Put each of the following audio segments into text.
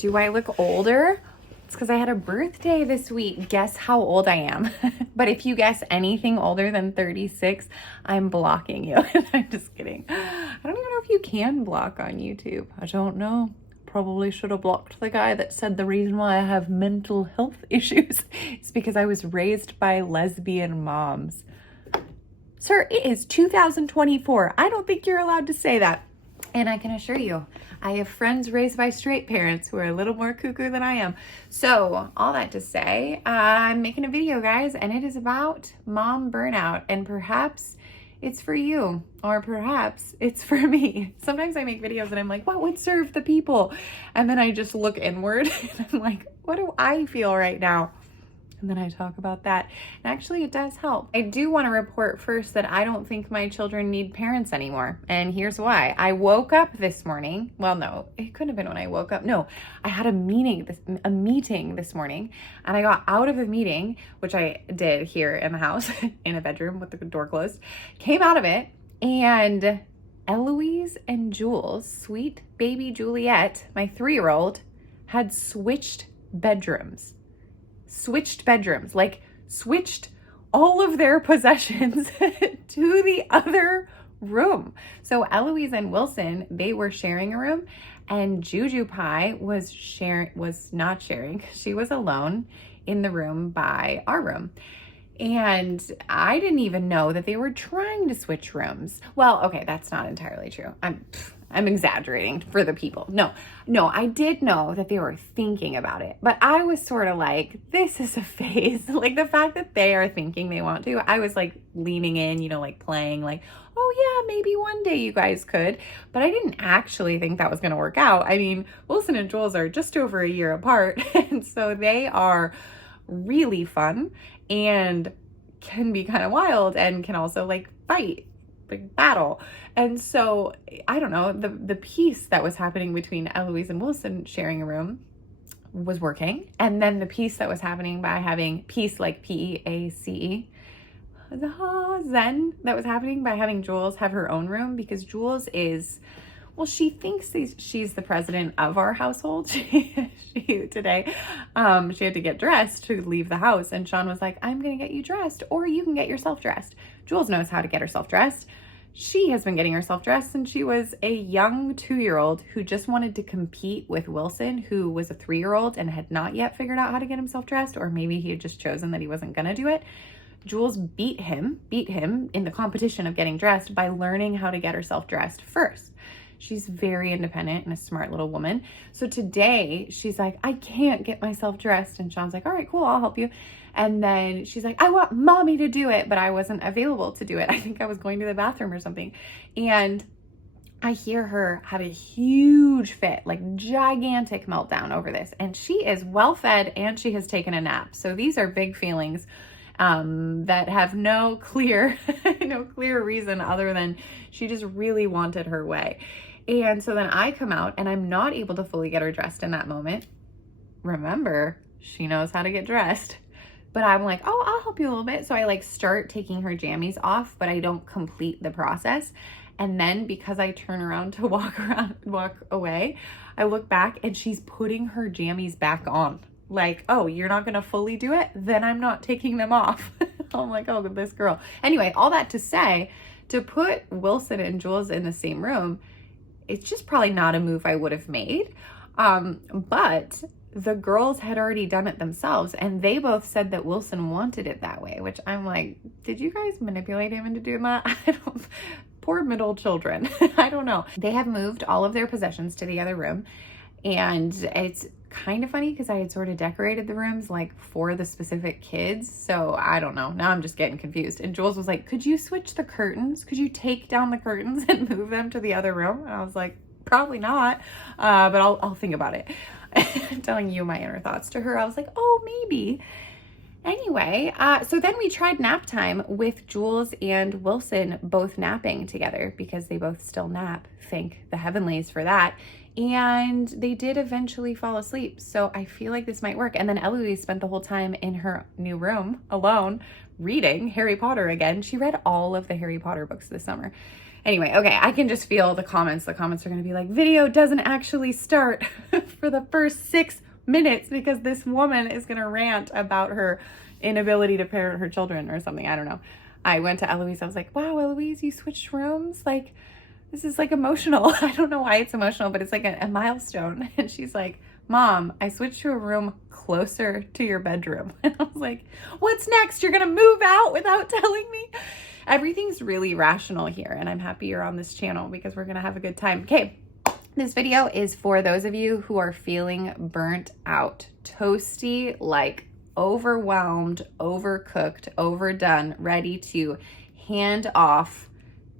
Do I look older? It's because I had a birthday this week. Guess how old I am. But if you guess anything older than 36, I'm blocking you. I'm just kidding. I don't even know if you can block on YouTube. I don't know. Probably should have blocked the guy that said the reason why I have mental health issues is because I was raised by lesbian moms. Sir, it is 2024. I don't think you're allowed to say that. And I can assure you, I have friends raised by straight parents who are a little more cuckoo than I am. So all that to say, I'm making a video, guys, and it is about mom burnout. And perhaps it's for you, or perhaps it's for me. Sometimes I make videos and I'm like, what would serve the people? And then I just look inward and I'm like, what do I feel right now? And then I talk about that. And actually, it does help. I do want to report first that I don't think my children need parents anymore. And here's why. I woke up this morning. Well, no, it couldn't have been when I woke up. No, I had a meeting this morning, and I got out of the meeting, which I did here in the house in a bedroom with the door closed, came out of it, and Eloise and Jules, sweet baby Juliet, my 3-year-old, had switched bedrooms, like switched all of their possessions to the other room. So Eloise and Wilson, they were sharing a room, and Juju Pie was not sharing. She was alone in the room by our room. And I didn't even know that they were trying to switch rooms. Well, okay, that's not entirely true. I'm exaggerating for the people. No, I did know that they were thinking about it, but I was sort of like, this is a phase. Like the fact that they are thinking they want to, I was like leaning in, like playing like, oh yeah, maybe one day you guys could, but I didn't actually think that was going to work out. I mean, Wilson and Jules are just over a year apart. And so they are really fun and can be kind of wild and can also like fight, like battle. And so I don't know, the piece that was happening between Eloise and Wilson sharing a room was working. And then the piece that was happening by having peace, like P-E-A-C-E, zen, that was happening by having Jules have her own room, because Jules is, well, she thinks she's the president of our household. Today, she had to get dressed to leave the house. And Sean was like, I'm going to get you dressed, or you can get yourself dressed. Jules knows how to get herself dressed. She has been getting herself dressed since she was a young 2-year-old who just wanted to compete with Wilson, who was a 3-year-old and had not yet figured out how to get himself dressed, or maybe he had just chosen that he wasn't going to do it. Jules beat him in the competition of getting dressed by learning how to get herself dressed first. She's very independent and a smart little woman. So today she's like, I can't get myself dressed. And Sean's like, all right, cool, I'll help you. And then she's like, I want mommy to do it, but I wasn't available to do it. I think I was going to the bathroom or something. And I hear her have a huge fit, like gigantic meltdown over this. And she is well fed and she has taken a nap. So these are big feelings that have no clear reason other than she just really wanted her way. And so then I come out and I'm not able to fully get her dressed in that moment. Remember, she knows how to get dressed. But I'm like, oh, I'll help you a little bit. So I like start taking her jammies off, but I don't complete the process. And then because I turn around to walk away, I look back and she's putting her jammies back on. Like, oh, you're not going to fully do it? Then I'm not taking them off. I'm like, oh, this girl. Anyway, all that to say, to put Wilson and Jules in the same room, it's just probably not a move I would have made. But the girls had already done it themselves, and they both said that Wilson wanted it that way, which I'm like, did you guys manipulate him into doing that? Poor middle children. I don't know. They have moved all of their possessions to the other room, and it's kind of funny because I had sort of decorated the rooms like for the specific kids. So I don't know. Now I'm just getting confused. And Jules was like, could you switch the curtains? Could you take down the curtains and move them to the other room? And I was like, probably not. But I'll think about it. Telling you my inner thoughts to her. I was like, oh, maybe. Anyway, so then we tried nap time with Jules and Wilson both napping together because they both still nap. Thank the heavenlies for that. And they did eventually fall asleep. So I feel like this might work. And then Eloise spent the whole time in her new room alone reading Harry Potter again. She read all of the Harry Potter books this summer. Anyway, okay, I can just feel the comments. The comments are going to be like, video doesn't actually start for the first 6 minutes because this woman is going to rant about her inability to parent her children or something. I don't know. I went to Eloise. I was like, wow, Eloise, you switched rooms? Like, this is like emotional. I don't know why it's emotional, but it's like a milestone. And she's like, Mom, I switched to a room closer to your bedroom. And I was like, what's next? You're going to move out without telling me? Everything's really rational here, and I'm happy you're on this channel because we're gonna have a good time. Okay, this video is for those of you who are feeling burnt out, toasty, like overwhelmed, overcooked, overdone, ready to hand off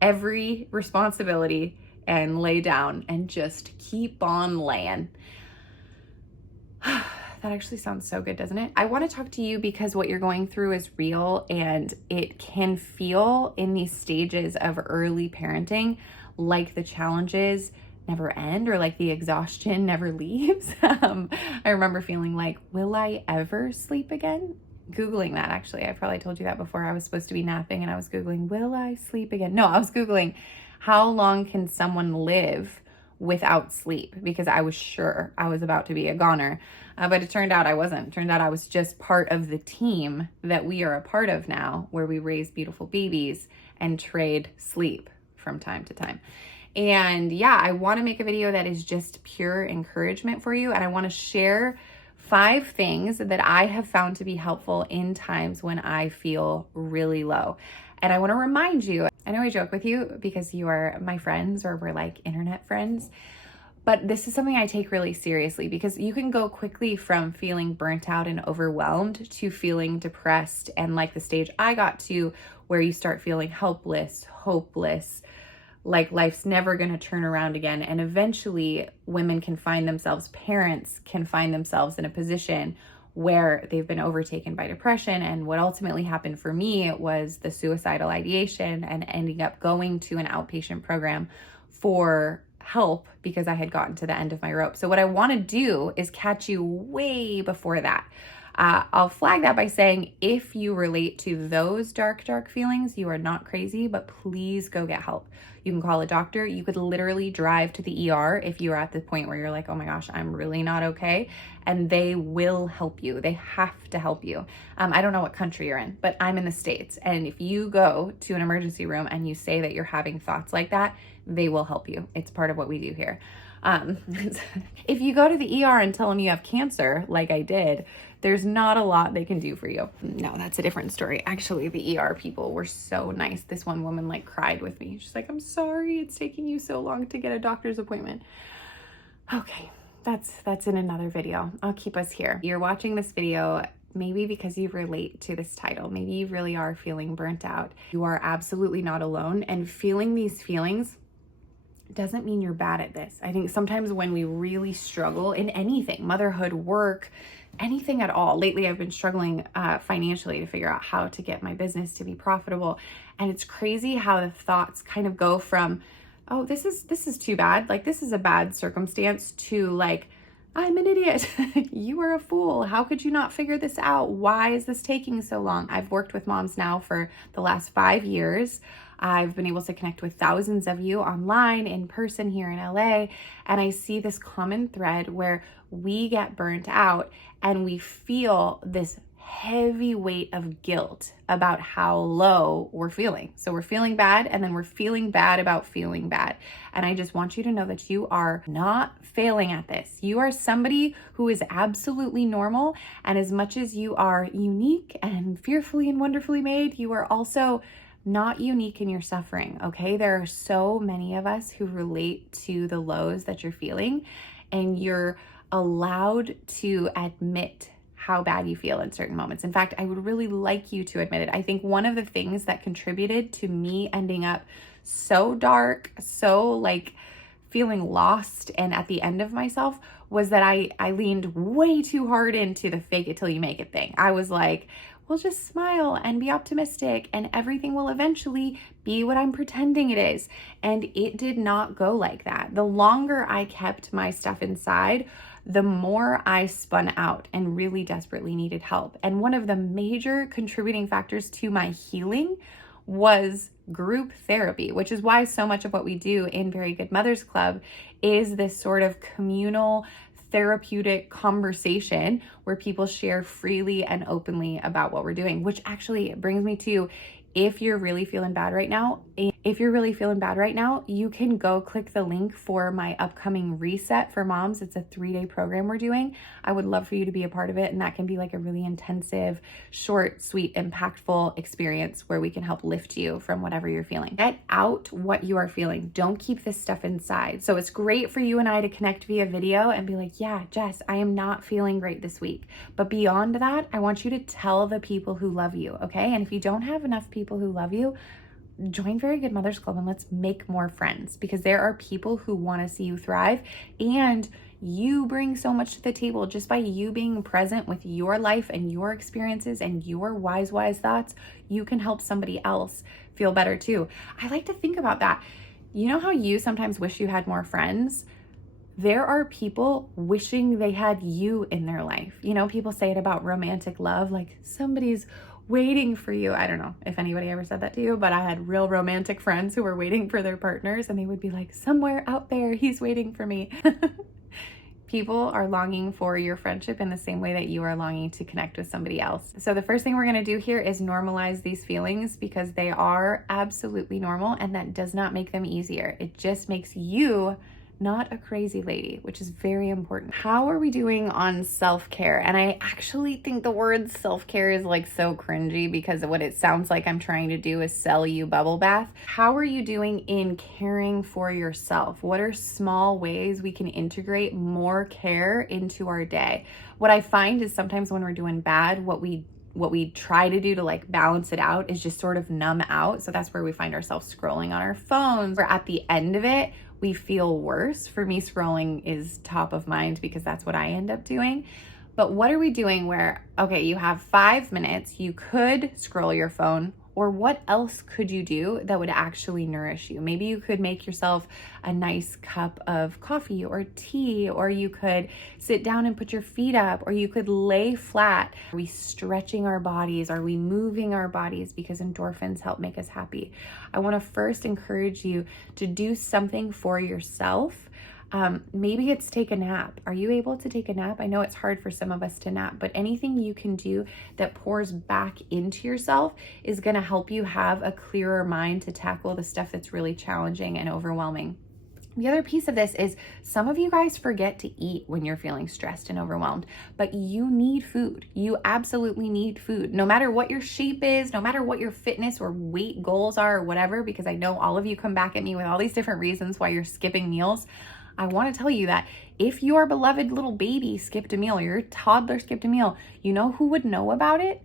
every responsibility and lay down and just keep on laying. That actually sounds so good, doesn't it? I want to talk to you because what you're going through is real, and it can feel in these stages of early parenting like the challenges never end or like the exhaustion never leaves. I remember feeling like, will I ever sleep again? Googling that, actually. I probably told you that before. I was supposed to be napping and I was Googling, will I sleep again? No, I was Googling, how long can someone live without sleep, because I was sure I was about to be a goner. But it turned out I wasn't. It turned out I was just part of the team that we are a part of now, where we raise beautiful babies and trade sleep from time to time. And yeah, I want to make a video that is just pure encouragement for you. And I want to share 5 things that I have found to be helpful in times when I feel really low. And I want to remind you, I know I joke with you because you are my friends, or we're like internet friends, but this is something I take really seriously, because you can go quickly from feeling burnt out and overwhelmed to feeling depressed, and like the stage I got to where you start feeling helpless, hopeless, like life's never going to turn around again. And eventually women can find themselves, parents can find themselves in a position where they've been overtaken by depression. And what ultimately happened for me was the suicidal ideation and ending up going to an outpatient program for help because I had gotten to the end of my rope. So what I want to do is catch you way before that. I'll flag that by saying, if you relate to those dark feelings, you are not crazy, but please go get help. You can call a doctor. You could literally drive to the ER if you're at the point where you're like, oh my gosh, I'm really not okay. And they will help you. They have to help you. I don't know what country you're in, but I'm in the States. And if you go to an emergency room and you say that you're having thoughts like that, they will help you. It's part of what we do here. If you go to the ER and tell them you have cancer, like I did, there's not a lot they can do for you. No, that's a different story. Actually, the ER people were so nice. This one woman like cried with me. She's like, I'm sorry it's taking you so long to get a doctor's appointment. Okay, that's in another video. I'll keep us here. You're watching this video maybe because you relate to this title. Maybe you really are feeling burnt out. You are absolutely not alone, and feeling these feelings doesn't mean you're bad at this. I think sometimes when we really struggle in anything, motherhood, work, anything at all. Lately, I've been struggling financially to figure out how to get my business to be profitable. And it's crazy how the thoughts kind of go from, oh, this is too bad. Like, this is a bad circumstance, to like, I'm an idiot. You are a fool. How could you not figure this out? Why is this taking so long? I've worked with moms now for the last 5 years. I've been able to connect with thousands of you online, in person here in LA. And I see this common thread where we get burnt out and we feel this heavy weight of guilt about how low we're feeling. So we're feeling bad, and then we're feeling bad about feeling bad. And I just want you to know that you are not failing at this. You are somebody who is absolutely normal. And as much as you are unique and fearfully and wonderfully made, you are also not unique in your suffering, okay? There are so many of us who relate to the lows that you're feeling, and you're allowed to admit how bad you feel in certain moments. In fact, I would really like you to admit it. I think one of the things that contributed to me ending up so dark, so like feeling lost and at the end of myself, was that I leaned way too hard into the fake it till you make it thing. I was like, well, just smile and be optimistic and everything will eventually be what I'm pretending it is. And it did not go like that. The longer I kept my stuff inside, the more I spun out and really desperately needed help. And one of the major contributing factors to my healing was group therapy, which is why so much of what we do in Very Good Mothers Club is this sort of communal therapeutic conversation where people share freely and openly about what we're doing, which actually brings me to, if you're really feeling bad right now, you can go click the link for my upcoming Reset for Moms. It's a 3-day program we're doing. I would love for you to be a part of it. And that can be like a really intensive, short, sweet, impactful experience where we can help lift you from whatever you're feeling. Get out what you are feeling. Don't keep this stuff inside. So it's great for you and I to connect via video and be like, yeah, Jess, I am not feeling great this week. But beyond that, I want you to tell the people who love you, okay? And if you don't have enough people who love you, join Very Good Mothers Club and let's make more friends, because there are people who want to see you thrive, and you bring so much to the table just by you being present with your life and your experiences and your wise thoughts. You can help somebody else feel better too. I like to think about that. You know how you sometimes wish you had more friends? There are people wishing they had you in their life. You know, people say it about romantic love, like somebody's waiting for you. I don't know if anybody ever said that to you, but I had real romantic friends who were waiting for their partners, and they would be like, somewhere out there, he's waiting for me. People are longing for your friendship in the same way that you are longing to connect with somebody else. So the first thing we're going to do here is normalize these feelings, because they are absolutely normal, and that does not make them easier. It just makes you not a crazy lady, which is very important. How are we doing on self-care? And I actually think the word self-care is like so cringy, because what it sounds like I'm trying to do is sell you bubble bath. How are you doing in caring for yourself? What are small ways we can integrate more care into our day? What I find is sometimes when we're doing bad, what we try to do to like balance it out is just sort of numb out. So that's where we find ourselves scrolling on our phones, or at the end of it, we feel worse. For me, scrolling is top of mind because that's what I end up doing. But what are we doing where, okay, you have 5 minutes, you could scroll your phone, or what else could you do that would actually nourish you? Maybe you could make yourself a nice cup of coffee or tea, or you could sit down and put your feet up, or you could lay flat. Are we stretching our bodies? Are we moving our bodies? Because endorphins help make us happy. I want to first encourage you to do something for yourself. Maybe it's take a nap. Are you able to take a nap? I know it's hard for some of us to nap, but anything you can do that pours back into yourself is going to help you have a clearer mind to tackle the stuff that's really challenging and overwhelming. The other piece of this is some of you guys forget to eat when you're feeling stressed and overwhelmed, but you need food. You absolutely need food, no matter what your shape is, no matter what your fitness or weight goals are or whatever, because I know all of you come back at me with all these different reasons why you're skipping meals. I want to tell you that if your beloved little baby skipped a meal, or your toddler skipped a meal, you know who would know about it?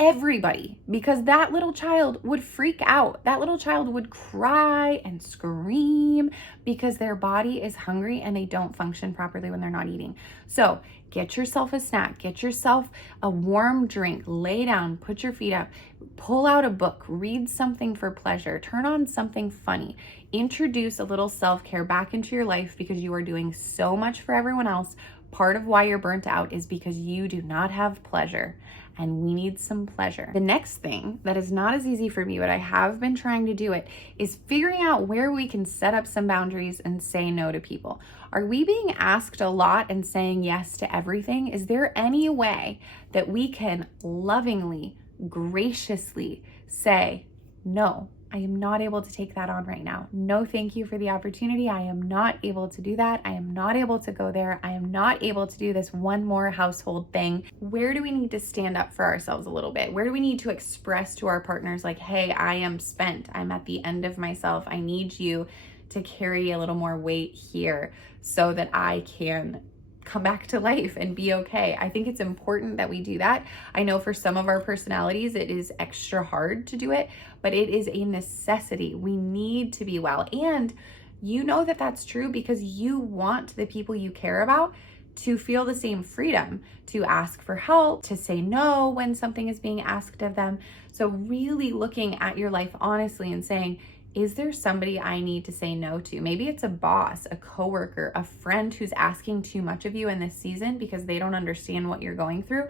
Everybody, because that little child would freak out. That little child would cry and scream because their body is hungry and they don't function properly when they're not eating. So get yourself a snack, get yourself a warm drink, lay down, put your feet up, pull out a book, read something for pleasure, turn on something funny, introduce a little self-care back into your life, because you are doing so much for everyone else. Part of why you're burnt out is because you do not have pleasure, and we need some pleasure. The next thing that is not as easy for me, but I have been trying to do it, is figuring out where we can set up some boundaries and say no to people. Are we being asked a lot and saying yes to everything? Is there any way that we can lovingly, graciously say, no, I am not able to take that on right now. No, thank you for the opportunity. I am not able to do that. I am not able to go there. I am not able to do this one more household thing. Where do we need to stand up for ourselves a little bit? Where do we need to express to our partners like, hey, I am spent. I'm at the end of myself. I need you to carry a little more weight here so that I can come back to life and be okay. I think it's important that we do that. I know for some of our personalities, it is extra hard to do it, but it is a necessity. We need to be well. And you know that that's true because you want the people you care about to feel the same freedom to ask for help, to say no when something is being asked of them. So really looking at your life honestly and saying, is there somebody I need to say no to? Maybe it's a boss, a coworker, a friend who's asking too much of you in this season because they don't understand what you're going through.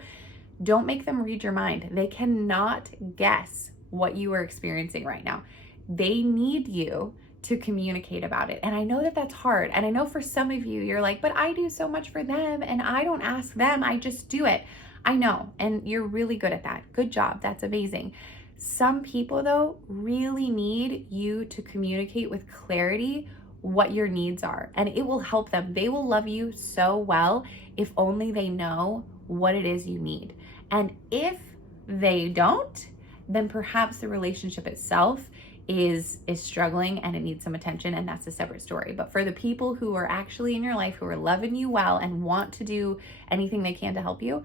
Don't make them read your mind. They cannot guess what you are experiencing right now. They need you to communicate about it. And I know that that's hard. And I know for some of you, you're like, but I do so much for them and I don't ask them, I just do it. I know. And you're really good at that. Good job. That's amazing. Some people, though, really need you to communicate with clarity what your needs are, and it will help them. They will love you so well if only they know what it is you need. And if they don't, then perhaps the relationship itself is struggling and it needs some attention, and that's a separate story. But for the people who are actually in your life, who are loving you well and want to do anything they can to help you,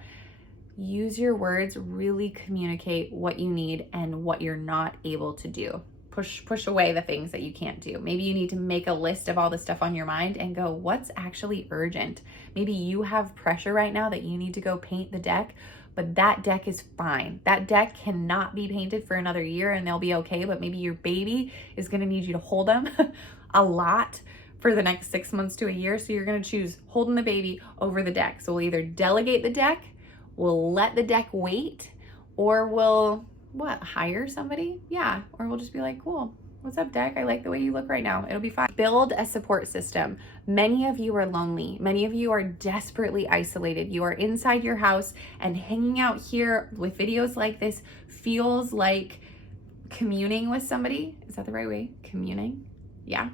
use your words, really communicate what you need and what you're not able to do. Push away the things that you can't do. Maybe you need to make a list of all the stuff on your mind and go, what's actually urgent? Maybe you have pressure right now that you need to go paint the deck, but that deck is fine. That deck cannot be painted for another year and they'll be okay, but maybe your baby is gonna need you to hold them a lot for the next 6 months to a year. So you're gonna choose holding the baby over the deck. So we'll either delegate the deck, we'll let the deck wait, or we'll hire somebody? Yeah. Or we'll just be like, cool. What's up, deck? I like the way you look right now. It'll be fine. Build a support system. Many of you are lonely. Many of you are desperately isolated. You are inside your house, and hanging out here with videos like this feels like communing with somebody. Is that the right way? Communing? Yeah.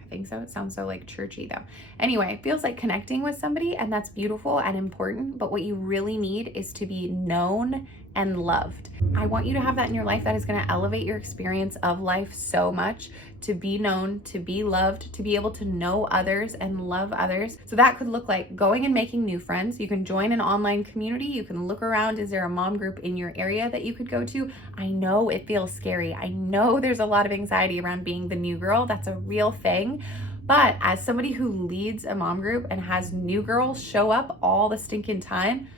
I think so. It sounds so like churchy though. Anyway, it feels like connecting with somebody, and that's beautiful and important, but what you really need is to be known and loved. I want you to have that in your life. That is going to elevate your experience of life so much, to be known, to be loved, to be able to know others and love others. So that could look like going and making new friends. You can join an online community. You can look around. Is there a mom group in your area that you could go to? I know it feels scary. I know there's a lot of anxiety around being the new girl. That's a real thing. But as somebody who leads a mom group and has new girls show up all the stinking time,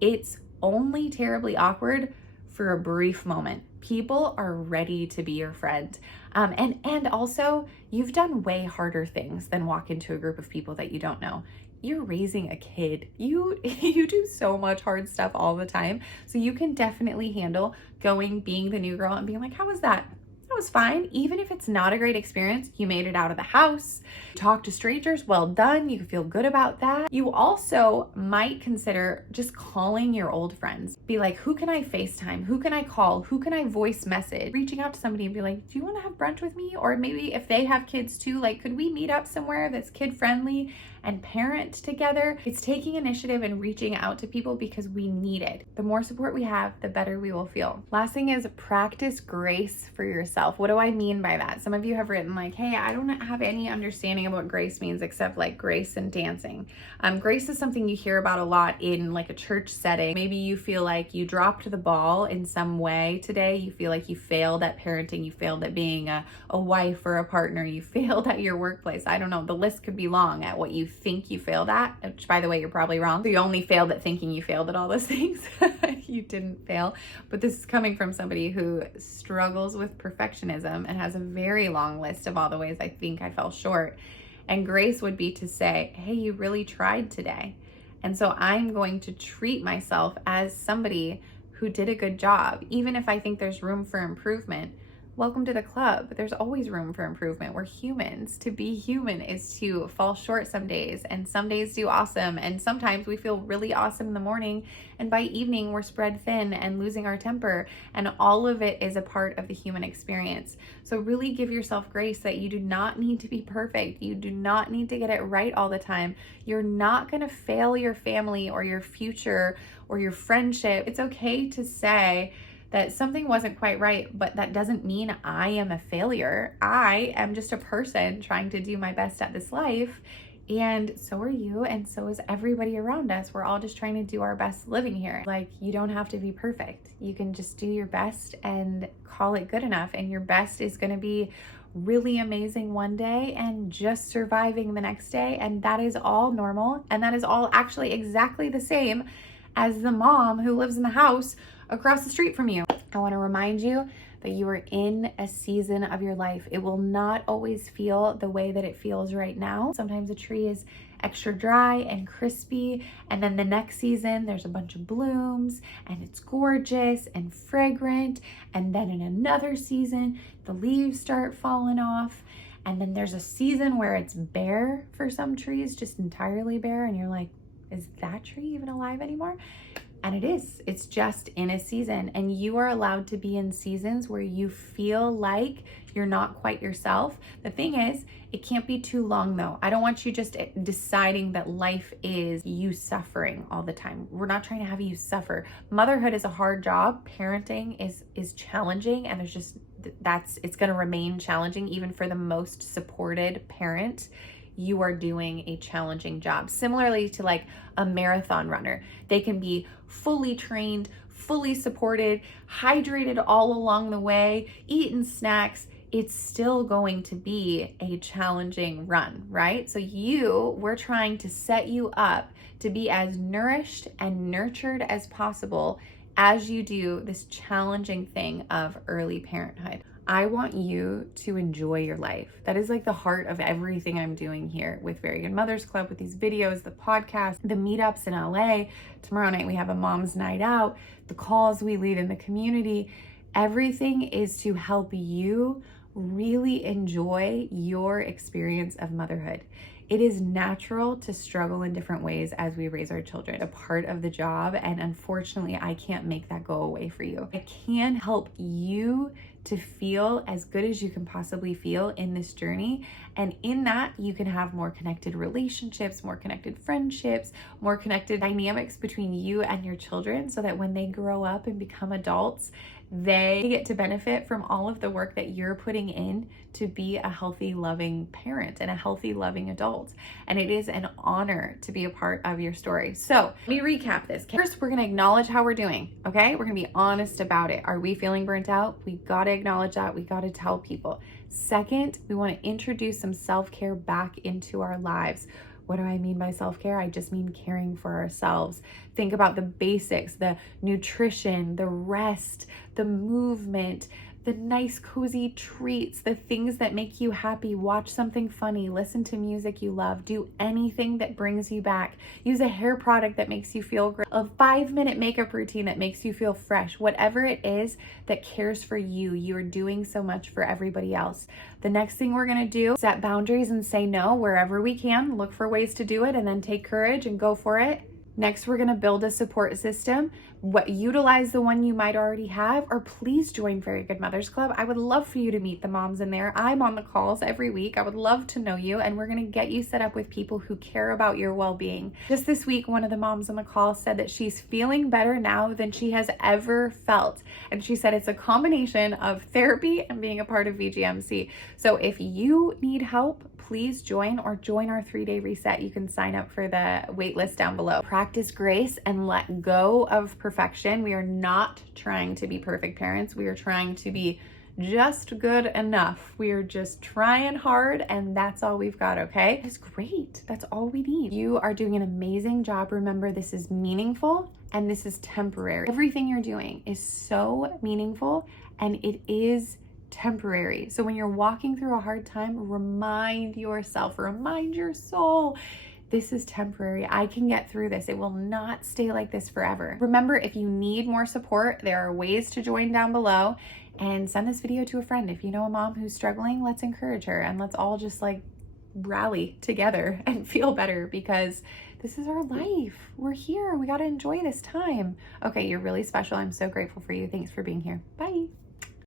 it's only terribly awkward for a brief moment. People are ready to be your friend. And also, you've done way harder things than walk into a group of people that you don't know. You're raising a kid. You do so much hard stuff all the time. So you can definitely handle being the new girl and being like, how was that? That was fine. Even if it's not a great experience, you made it out of the house, talk to strangers, well done. You can feel good about that. You also might consider just calling your old friends. Be like, who can I FaceTime? Who can I call? Who can I voice message? Reaching out to somebody and be like, do you want to have brunch with me? Or maybe if they have kids too, like, could we meet up somewhere that's kid friendly and parent together? It's taking initiative and reaching out to people because we need it. The more support we have, the better we will feel. Last thing is practice grace for yourself. What do I mean by that? Some of you have written like, hey, I don't have any understanding of what grace means except like grace and dancing. Grace is something you hear about a lot in like a church setting. Maybe you feel like you dropped the ball in some way today. You feel like you failed at parenting. You failed at being a wife or a partner. You failed at your workplace. I don't know. The list could be long at what you think you failed at, which by the way, you're probably wrong. So you only failed at thinking you failed at all those things. You didn't fail. But this is coming from somebody who struggles with perfectionism and has a very long list of all the ways I think I fell short. And grace would be to say, hey, you really tried today. And so I'm going to treat myself as somebody who did a good job. Even if I think there's room for improvement, welcome to the club. There's always room for improvement. We're humans. To be human is to fall short some days, and some days do awesome. And sometimes we feel really awesome in the morning, and by evening we're spread thin and losing our temper. And all of it is a part of the human experience. So really give yourself grace that you do not need to be perfect. You do not need to get it right all the time. You're not going to fail your family or your future or your friendship. It's okay to say that something wasn't quite right, but that doesn't mean I am a failure. I am just a person trying to do my best at this life, and so are you, and so is everybody around us. We're all just trying to do our best living here. Like, you don't have to be perfect. You can just do your best and call it good enough, and your best is going to be really amazing one day and just surviving the next day, and that is all normal, and that is all actually exactly the same as the mom who lives in the house across the street from you. I want to remind you that you are in a season of your life. It will not always feel the way that it feels right now. Sometimes a tree is extra dry and crispy. And then the next season, there's a bunch of blooms and it's gorgeous and fragrant. And then in another season, the leaves start falling off. And then there's a season where it's bare for some trees, just entirely bare. And you're like, is that tree even alive anymore? And it is. It's just in a season. And you are allowed to be in seasons where you feel like you're not quite yourself. The thing is, it can't be too long though. I don't want you just deciding that life is you suffering all the time. We're not trying to have you suffer. Motherhood is a hard job. Parenting is challenging, and it's going to remain challenging even for the most supported parent. You are doing a challenging job. Similarly to like a marathon runner, they can be fully trained, fully supported, hydrated all along the way, eating snacks. It's still going to be a challenging run, right? So we're trying to set you up to be as nourished and nurtured as possible as you do this challenging thing of early parenthood. I want you to enjoy your life. That is like the heart of everything I'm doing here with Very Good Mothers Club, with these videos, the podcast, the meetups in LA. Tomorrow night we have a mom's night out, the calls we lead in the community. Everything is to help you really enjoy your experience of motherhood. It is natural to struggle in different ways as we raise our children, a part of the job. And unfortunately, I can't make that go away for you. I can help you to feel as good as you can possibly feel in this journey. And in that, you can have more connected relationships, more connected friendships, more connected dynamics between you and your children, so that when they grow up and become adults, they get to benefit from all of the work that you're putting in to be a healthy, loving parent and a healthy, loving adult. And it is an honor to be a part of your story. So let me recap this. First, we're going to acknowledge how we're doing. Okay. We're going to be honest about it. Are we feeling burnt out? We've got to acknowledge that. We got to tell people. Second, we want to introduce some self-care back into our lives. What do I mean by self-care? I just mean caring for ourselves. Think about the basics, the nutrition, the rest, the movement, the nice cozy treats, the things that make you happy. Watch something funny, listen to music you love, do anything that brings you back. Use a hair product that makes you feel great, a 5-minute makeup routine that makes you feel fresh. Whatever it is that cares for you, you are doing so much for everybody else. The next thing we're gonna do, set boundaries and say no wherever we can, look for ways to do it, and then take courage and go for it. Next, we're gonna build a support system. Utilize the one you might already have, or please join Very Good Mothers Club. I would love for you to meet the moms in there. I'm on the calls every week. I would love to know you, and we're gonna get you set up with people who care about your well-being. Just this week, one of the moms on the call said that she's feeling better now than she has ever felt. And she said it's a combination of therapy and being a part of VGMC. So if you need help, please join our 3-day reset. You can sign up for the wait list down below. Practice grace and let go of perfection. We are not trying to be perfect parents. We are trying to be just good enough. We are just trying hard, and that's all we've got, okay? That's great. That's all we need. You are doing an amazing job. Remember, this is meaningful and this is temporary. Everything you're doing is so meaningful, and it is temporary. So when you're walking through a hard time, remind yourself, remind your soul, this is temporary. I can get through this. It will not stay like this forever. Remember, if you need more support, there are ways to join down below, and send this video to a friend. If you know a mom who's struggling, let's encourage her, and let's all just like rally together and feel better, because this is our life. We're here. We got to enjoy this time. Okay, you're really special. I'm so grateful for you. Thanks for being here. Bye.